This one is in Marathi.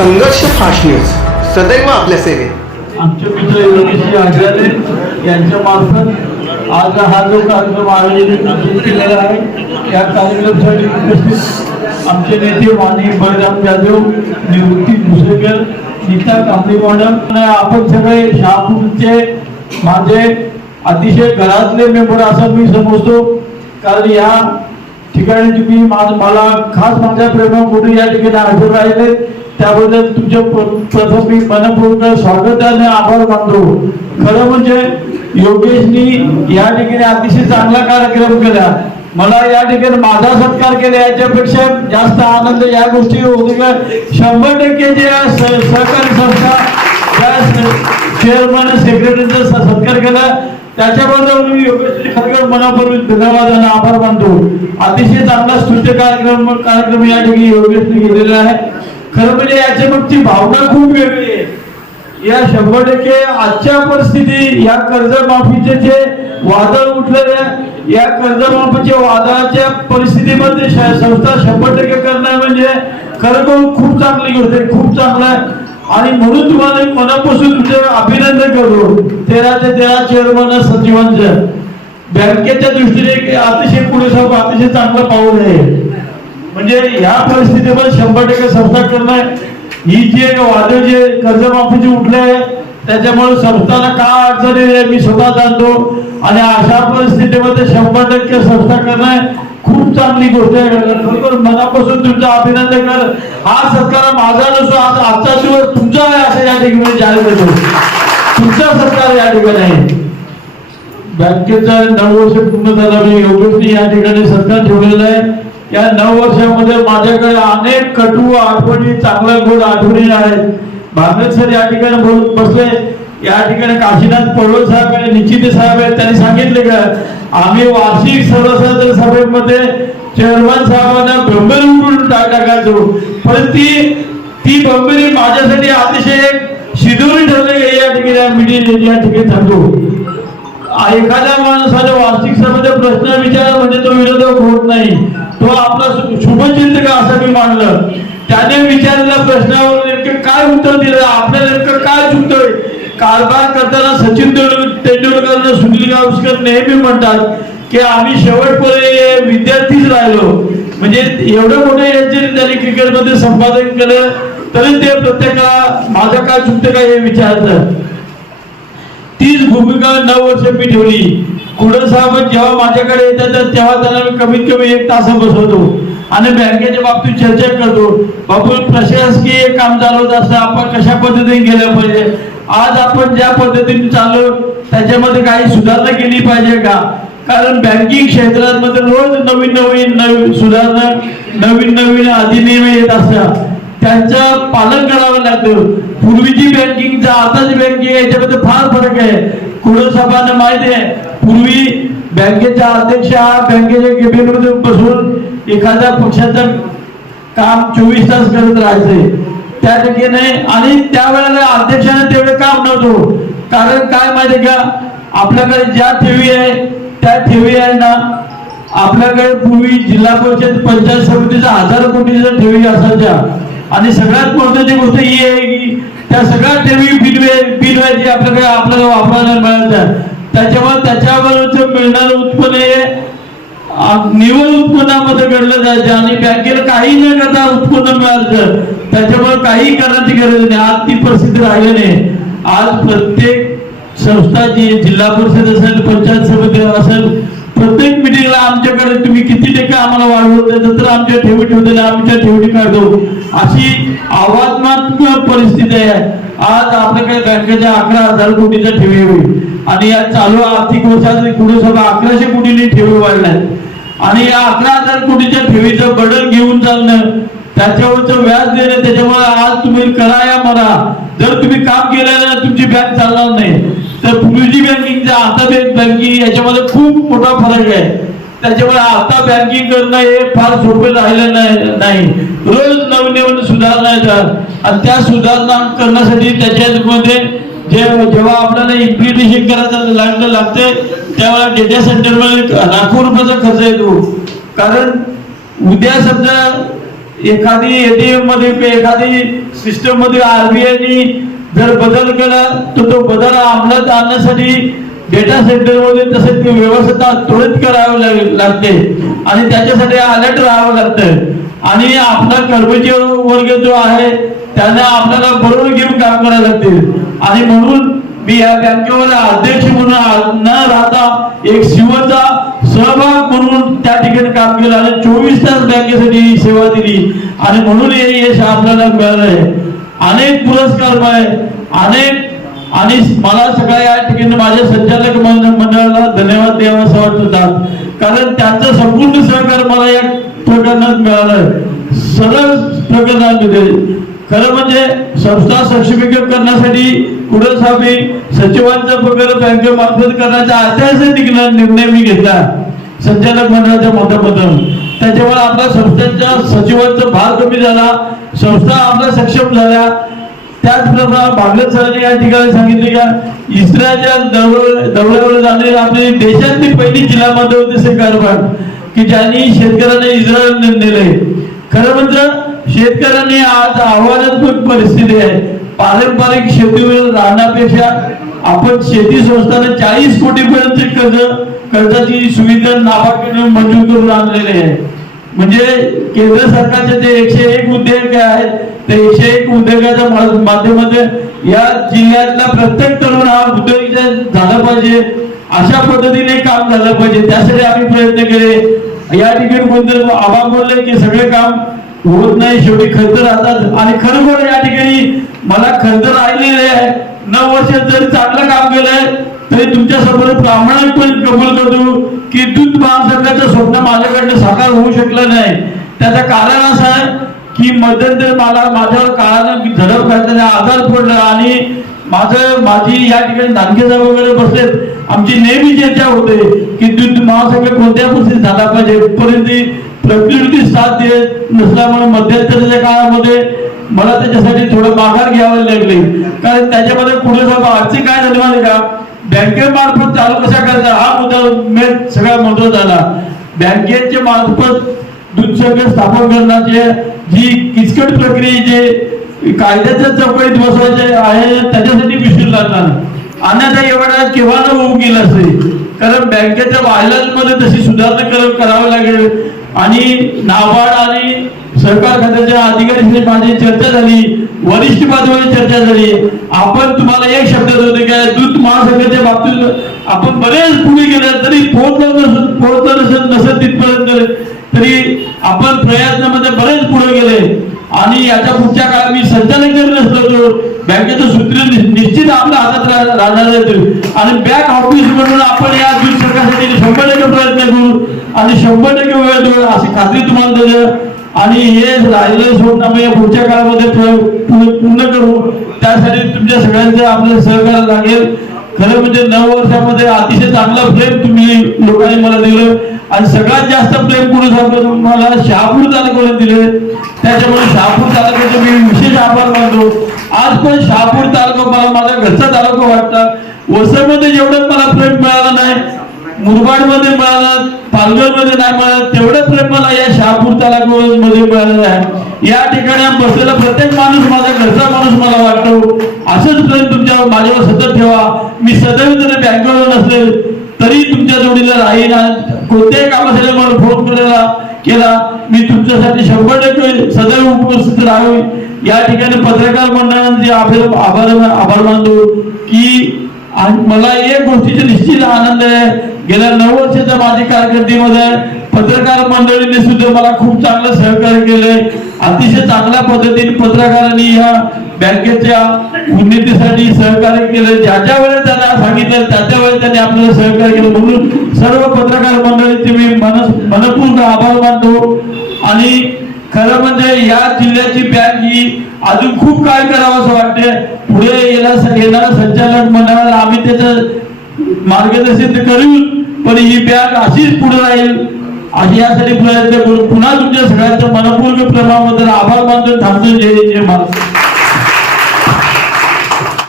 संघर्ष फास्ट न्यूज सदैव आपल्या सेवेत। आमचे मित्र योगेश आग्राने यांच्या मार्फत आज हा जो कार्यक्रम आयोजित केलेला आहे या कार्यक्रमासाठी उपस्थित आमचे नेते माननीय बळराम जाधव, निवृत्ती भुसेकर, नीता कांबळे मॅडम, आपण सगळे शहापूरचे माझे अतिशय घरातले मेंबर असं मी समजतो। कारण या ठिकाणी तुम्ही मला खास माझ्या प्रेमापोटी या ठिकाणी हजर राहिले त्याबद्दल तुमचे प्रथम मी मनपूर्वक स्वागत आणि आभार मानतो। खरं म्हणजे योगेशनी या ठिकाणी अतिशय चांगला कार्यक्रम केला। मला या ठिकाणी माझा सत्कार केला याच्यापेक्षा जास्त आनंद या गोष्टी होती का 100% जे सहकारी संस्था चेअरमन सेक्रेटरीचा सत्कार केला त्याच्याबद्दल मी योगेश खरं मनापूर्वक धन्यवाद आणि आभार मानतो। अतिशय चांगला स्तुत्य कार्यक्रम या ठिकाणी योगेशने केलेला आहे। खरं म्हणजे याच्या मागची भावना खूप वेगळी आहे। या 100% आजच्या परिस्थिती या कर्जमाफीचे जे वादळ उठलेले या कर्जमाफीच्या वादळाच्या परिस्थितीमध्ये संस्था 100% करणं म्हणजे खरं खूप चांगली गोष्ट आहे, खूप चांगलं आहे। आणि म्हणून तुम्हाला मनापासून तुमचे अभिनंदन करतो 13 ते 13 चेअरमन सचिवांचं। बँकेच्या दृष्टीने अतिशय पुढे जाऊन अतिशय चांगलं पाऊल आहे। म्हणजे ह्या परिस्थितीमध्ये 100% संस्था करणं ही जे वादळ जे कर्जमाफीचे उठले त्याच्यामुळे संस्थाला काय अडचणी आहे मी स्वतः जाणतो आणि अशा परिस्थितीमध्ये 100% संस्था करणं खूप चांगली गोष्ट आहे। खरोखर मनापासून तुमचं अभिनंदन कर। हा सत्कार माझा नसतो, आजचा दिवस तुमचा आहे असं या ठिकाणी जाहीर करतो। तुमचा सत्कार या ठिकाणी आहे। बँकेचा 9 वर्ष पूर्ण झाला मी योगेशने या ठिकाणी सत्कार ठेवलेला आहे। या 9 वर्षामध्ये माझ्याकडे अनेक कटू आठवणी चांगल्या गोड आठवणी आहेत। भागवत सर या ठिकाणी बोलून बसले, या ठिकाणी काशीनाथ पडवळ साहेब आणि निश्चिते साहेब आहेत, त्यांनी सांगितले का आम्ही वार्षिक सर्वसाधारण सभेमध्ये चेअरमन साहेबांना भंबेरी उडून टाकायचो, पण ती भंबेरी माझ्यासाठी अतिशय शिदोरी ठरली या ठिकाणी मीटिंग या ठिकाणी थांबतो। एखाद्या माणसाने वार्षिक सभेचे प्रश्न विचार म्हणजे तो विरोधक होत नाही, तो आपला शुभचिंतक असं मी मानलं। त्याने विचारलेल्या प्रश्नावर नेमकं काय उत्तर दिलं, आपल्याला नेमकं काय चुकतंय। कारभार करताना सचिन तेंडुलकर सुनील गावस्कर नेहमी म्हणतात की आम्ही शेवटपर्यंत विद्यार्थीच राहिलो। म्हणजे एवढं मोठं यांचे त्यांनी क्रिकेटमध्ये संपादन केलं तरी ते प्रत्येकाला माझं काय चुकतं का हे विचारतात। तीच भूमिका 9 वर्ष मी ठेवली। कुडल साहेब जेव्हा माझ्याकडे येतात तेव्हा त्यांना मी कमीत कमी 1 तास बसवतो आणि बँकेच्या बाबतीत चर्चा करतो। बाबू प्रशासकीय काम चालवत असतं आपण कशा पद्धतीने गेलं पाहिजे, आज आपण ज्या पद्धतीने चाललो त्याच्यामध्ये काही सुधारणा केली पाहिजे का। कारण बँकिंग क्षेत्रामध्ये रोज नवीन सुधारणा नवीन अधिनियम येत असतात, त्यांचं पालन करावं लागतं। पूर्वीची बँकिंग आताची बँकिंग याच्यामध्ये फार फरक आहे। कुडल साहेबांना माहिती आहे पूर्वी बँकेच्या अध्यक्ष बँकेच्या केबिनमध्ये बसून एखाद्या पक्षाचं काम 24 तास करत राहायचे त्या ठिकाणी, आणि त्यावेळेला अध्यक्षाने तेवढं काम नव्हतं। कारण काय माहिती का आपल्याकडे ज्या ठेवी आहे त्या ठेवी आहे ना, आपल्याकडे पूर्वी जिल्हा परिषद पंचायत समितीचा 1000 कोटीच्या ठेवी असायच्या आणि सगळ्यात महत्त्वाची गोष्ट ही आहे की त्या सगळ्या ठेवी बिनव्याजी आपल्याला वापरायला मिळायच्या। त्याच्यावर मिळणारं उत्पन्न हे निव्वळ उत्पन्नामध्ये गणलं जायचं आणि बँकेला काही न करता उत्पन्न मिळालं, त्याच्यामुळे काही करण्याची गरज नाही। आज ती परिस्थिती राहिली नाही। आज प्रत्येक संस्था जी जिल्हा परिषद असेल पंचायत समिती असेल प्रत्येक मिटिंगला आमच्याकडे तुम्ही किती टक्के आम्हाला वाढवलं तर आमच्या ठेवी ठेवलेल्या आमच्या ठेवी काढतो, अशी आव्हानात्मक परिस्थिती आहे। आज आपल्याकडे बँकेच्या 11,000 कोटीच्या ठेवी होईल आणि या चालू आर्थिक वर्षात पुढे सभा 1100 कोटींनी ठेवी वाढल्यात आणि या 11,000 कोटीच्या ठेवीचं बंडल घेऊन चालणं त्याच्यावरचं व्याज देणं, त्याच्यामुळे आज तुम्ही करा या म्हणा, जर तुम्ही काम केलं ना तुमची बँक चालणार नाही। तर पूर्वीची बँकिंगचा आता बँकिंग याच्यामध्ये खूप मोठा फरक आहे। त्याच्यामुळे आता बँकिंग करणं हे फार सोपे राहिलं नाही। रोज नवीन सुधारणा येतात आणि त्या सुधारणा करण्यासाठी त्याच्यामध्ये जेव्हा आपल्याला इम्प्लिमेंटेशन करायचं लागते त्यावेळेला डेटा सेंटरमध्ये लाखो रुपयाचा खर्च येतो। कारण उद्या समजा एखादी एटीएम मध्ये एखादी सिस्टम मध्ये आरबीआयनी जर बदल केला तर तो बदल अंमलात आणण्यासाठी डेटा सेंटर मध्ये तसेच व्यवस्था त्वरित करावी लागते आणि त्याच्यासाठी अलर्ट राहावं लागतं आणि आपला कर्मचारी वर्ग जो आहे त्यांना आपल्याला बरोबर घेऊन काम करायला लागते आणि म्हणून मी या बँकेवर अध्यक्ष म्हणून न राहता एक शिवचा सहभाग म्हणून त्या ठिकाणी काम केलं आणि 24 तास बँकेसाठी सेवा दिली आणि म्हणून हे यश आपल्याला मिळालं आहे. अनेक पुरस्कार अनेक आणि मला सगळ्या या ठिकाणी माझ्या संचालक मंडळाला धन्यवाद द्यावा असं वाटतात कारण त्यांचं संपूर्ण सहकार मला या प्रकरणात मिळालं. सरळ प्रकरणामध्ये खरं म्हणजे संस्था सक्षमीकरण करण्यासाठी कुडसाहेबी सचिवांचा पगार बँकेमार्फत करण्याचा ऐतिहासिक निर्णय मी घेतला संचालक मंडळाच्या माध्यमातून. त्याच्यामुळे आपल्या संस्थेच्या सचिवांचा भार कमी झाला, संस्था आपल्या सक्षम झाल्या. त्याचप्रमाणे भागवत सरांनी या ठिकाणी सांगितले का इस्रायलच्या दौऱ्यावर जाणारी आपली देशातली पहिली जिल्हा मध्यवर्ती कारभार की ज्यांनी शेतकऱ्यांना इस्रायल नेले. खरं म्हणजे शेतकऱ्यांनी आज आव्हानात्मक परिस्थिती आहे. पारंपरिक शेतीवर राहण्यापेक्षा आपण शेती संस्थांना 40 कोटीपर्यंत कर्जाची सुविधा नाबार्डने मंजूर करून आणलेली आहे. म्हणजे केंद्र सरकारचे जे 101 उद्योग आहेत ते 101 उद्योगाच्या माध्यमातून या जिल्ह्यातला प्रत्येक तरुण हा उद्योग झाला पाहिजे अशा पद्धतीने काम झालं पाहिजे. त्यासाठी आम्ही प्रयत्न केले. या ठिकाणी कोणतरी आबा बोलले की सगळे काम होत नाही, शेवटी खर्च राहतात आणि खरोखर या ठिकाणी मला खर्च राहिलेले आहे. 9 वर्षात जरी चांगलं काम केलंय तरी तुमच्या समोर प्रामाणिकपणे कबूल करतो की दूध महासंघाचं स्वप्न माझ्याकडनं साकार होऊ शकलं नाही. त्याचं कारण असं आहे की मध्यंतरी माझ्यावर काळानं झडप घातल्याने आजार पडला आणि माझी या ठिकाणी नानकेचा वगैरे बसलेत. आमची नेहमी चर्चा होते की दूध महासंघ कोणत्या परिस्थितीत झाला पाहिजे. परंतु प्रकृती साथ देत नसल्यामुळे मध्यंतरीच्या काळामध्ये मला त्याच्यासाठी थोडं माघार घ्यावं लागले कारण त्याच्यामध्ये पुढे अडचण काय झाली माहिती का बँकेमार्फत चालू कशा करायचा हा मुद्दा सगळ्या महत्वाचा झाला. बँकेच्या मार्फत दूध संघ स्थापन करण्याचे जी किचकट प्रक्रियेचे कायद्याच्या चौकटीत बसवायचे आहे त्याच्यासाठी विसरू लागणार अन्यथा एवढा केव्हा न होऊ गेला असेल कारण बँकेच्या वायलामध्ये तशी सुधारणा करावं लागेल आणि नाबार्ड आणि सरकार खात्याच्या अधिकाऱ्यांशी माझी चर्चा झाली, वरिष्ठ पातळीवर चर्चा झाली. आपण तुम्हाला एक शब्दात होते की दूध महासंघाच्या बाबतीत आपण बरेच पुढे गेले तरी पोहोचलं नसेल तिथपर्यंत तरी आपण प्रयत्नामध्ये बरेच पुढे गेले आणि याच्या पुढच्या काळात मी संचालक जरी नसलो बँकेचं सूत्र निश्चित आपल्या हातात राहणार आणि बँक ऑफिस म्हणून आपण या दूध सरकारसाठी 100% प्रयत्न करू आणि 100% वेळ देऊ अशी खात्री तुम्हाला देतो आणि हे राहिलेलं स्वप्न आम्ही या पुढच्या काळामध्ये पूर्ण करू. त्यासाठी तुमच्या सगळ्यांचं आपलं सहकार्य लागेल. खरं म्हणजे 9 वर्षामध्ये अतिशय चांगलं प्रेम तुम्ही लोकांनी मला दिलं आणि सगळ्यात जास्त प्रेम पुढे मला शहापूर तालुक्याला दिले. त्याच्यामुळे शहापूर तालुक्याचे मी विशेष आभार मानतो. आज पण शहापूर तालुका मला माझा घरचा तालुका वाटता. वसईमध्ये जेवढं मला प्रेम मिळालं नाही, मुरबाड मध्ये मिळालं, पालघर मध्ये नाही मिळालं तेवढं प्रेम मला या शहापूर तालुक्यामध्ये मिळालेलं आहे. या ठिकाणी बसलेला प्रत्येक माणूस माझा घरचा माणूस मला वाटतो. असंच प्रेम तुमच्या माझ्यावर सतत ठेवा. मी सदैव जरी बँकेवर नसले तरी तुमच्या जोडीला राहीन. कोणत्याही कामासाठी मला फोन केला मी तुमच्यासाठी 100% सदैव उपस्थित राहावी. या ठिकाणी पत्रकार मंडळांचे आभार मानतो की मला एक गोष्टीचा निश्चित आनंद आहे. गेल्या 9 वर्षाच्या माझ्या कारकिर्दीमध्ये पत्रकार मंडळीने सुद्धा मला खूप चांगलं सहकार्य केले. अतिशय चांगल्या पद्धतीने पत्रकारांनी या बँकेच्या उन्नतीसाठी सहकार्य केलं. ज्याच्या वेळेस त्यांना सांगितलं त्याच्या वेळेस त्यांनी आपल्याला सहकार्य केलं. म्हणून सर्व पत्रकार मंडळीचे मी मनपूर्ण आभार मानतो. आणि खरं म्हणजे या जिल्ह्याची बँक ही अजून खूप काय करावं असं वाटते. पुढे येणाऱ्या संचालक मंडळाला आम्ही त्याचं मार्गदर्शन करू पण ही बँक अशीच पुढे राहील यासाठी प्रयत्न करू. पुन्हा तुमच्या सगळ्यांच्या मनपूर्ण प्रेमाबद्दल आभार मानतो. थांबतो. जय जय महाराज.